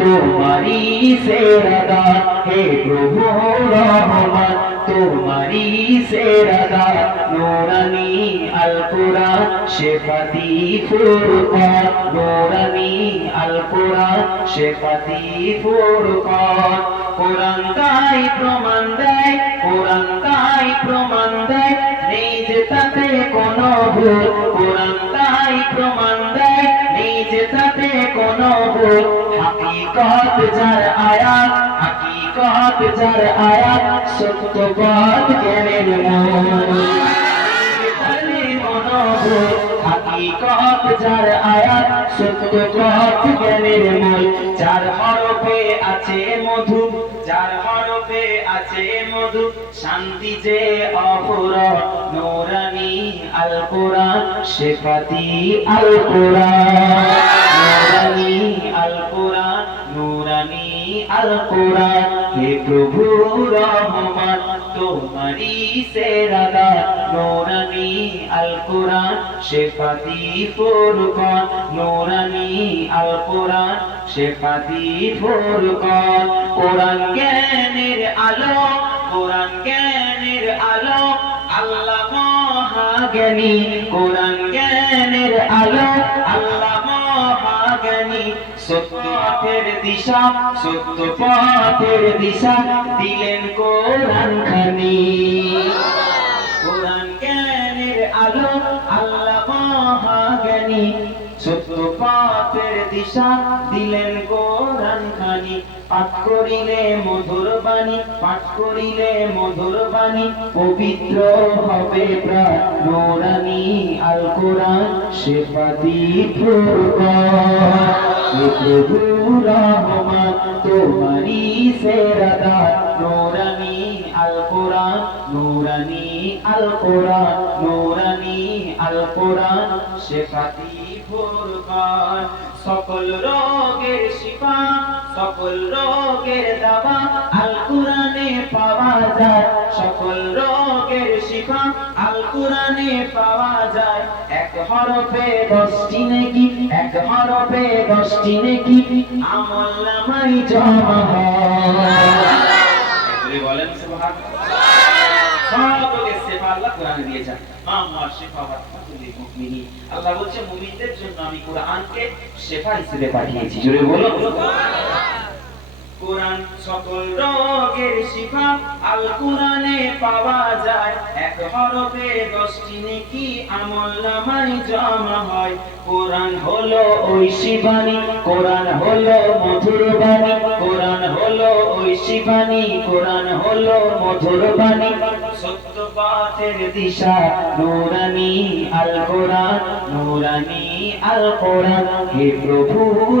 তোমারি সেরা দান, হে প্রভু রহমান তোমারি সেরা দান। নূরানি আল কোরআন শেফাতি ফুরকান, নূরানি আল কোরআন শেফাতি ফুরকান। কোরআন তাই প্রমাণ দেয়, কোরআন তাই প্রমাণ দেয়, নেই যে তাতে কোনো ভুল। কোরআন তাই প্রমাণ দেয়, নেই যে তাতে কোনো ভুল। হাকিকত যার আয়াত, হাকিকত যার আয়াত, সত্যবাদ জ্ঞানের মূল। হাকিকত যার আয়াত, সত্যবাদ জ্ঞানের মূল। যার হরফে আছে মধু, যার হরফে আছে মধু, শান্তি যে অপূরণ। নূরানি আল কোরআন শেফাতি আল কোরআন, নূরানি আল কোরআন, নূরানি আল কোরআন। হে প্রভু রহমান তোমারি সেরা দান, নূরানি আল কোরআন শেফাতি ফুরকান, নূরানি আল কোরআন শেফাতি ফুরকান। কোরআন জ্ঞানের আলো, কোরআন জ্ঞানের আলো, আল্লাহ মহাজ্ঞানী। কোরআন জ্ঞানের আলো, আল্লাহ মহাজ্ঞানী। সত্য পথের দিশা, সত্য পথের দিশা, দিলেন কোরআন খানি। কোরআন জ্ঞানের আলো, আল্লাহ মহাজ্ঞানী। সত্য পথের দিশা, দিলেন কোরআন খানি। পাঠ করিলে মধুর বাণী, পাঠ করিলে মধুর বাণী, পবিত্র হবে প্রাণ। নূরানি আল কোরআন শেফাতি ফুরকান। হে প্রভু রহমান তোমারি সেরা দান, নূরানি আল কোরআন, নূরানি আল কোরআন, নূরানি আল কোরআন শেফাতি ফুরকান। সকল রোগের শিফা, সকল রোগের দাওয়া, আল কোরআনে পাওয়া যায়। সকল রোগের শিফা, আল কোরআনে পাওয়া যায়। এক হরফে 10টি নেকি, এক হরফে 10টি নেকি, আমলনামায় জমা হয়। বলেন সুবহানাল্লাহ। সব লোকের শিফা আল্লাহ কোরআনে দিয়েছেন। আমার শিফা ওয়াতকুল মুমিনিন, আল্লাহ বলছে মুমিনদের জন্য আমি কোরআনকে শিফা হিসেবে পাঠিয়েছি। জোরে বলো সুবহানাল্লাহ। কোরআন সকল রোগের শিফা, আল কোরআনে পাওয়া যায়। এক হরফে 10টি নেকি আমলনামায় জমা হয়। কোরআন হলো ঐশী বাণী, কোরআন হলো মধুর বাণী, কোরআন হলো ঐশী বাণী, কোরআন হলো মধুর বাণী। সত্য পথের দিশা, নূরানি আল কোরআন, নূরানি আল কোরআন। হে প্রভু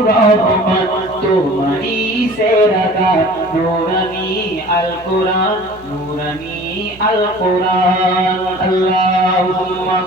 রহমান তোমারি সেরা দান, নূরানি আল কোরআন, নূরানি আল কোরআন। আল্লাহুম্মা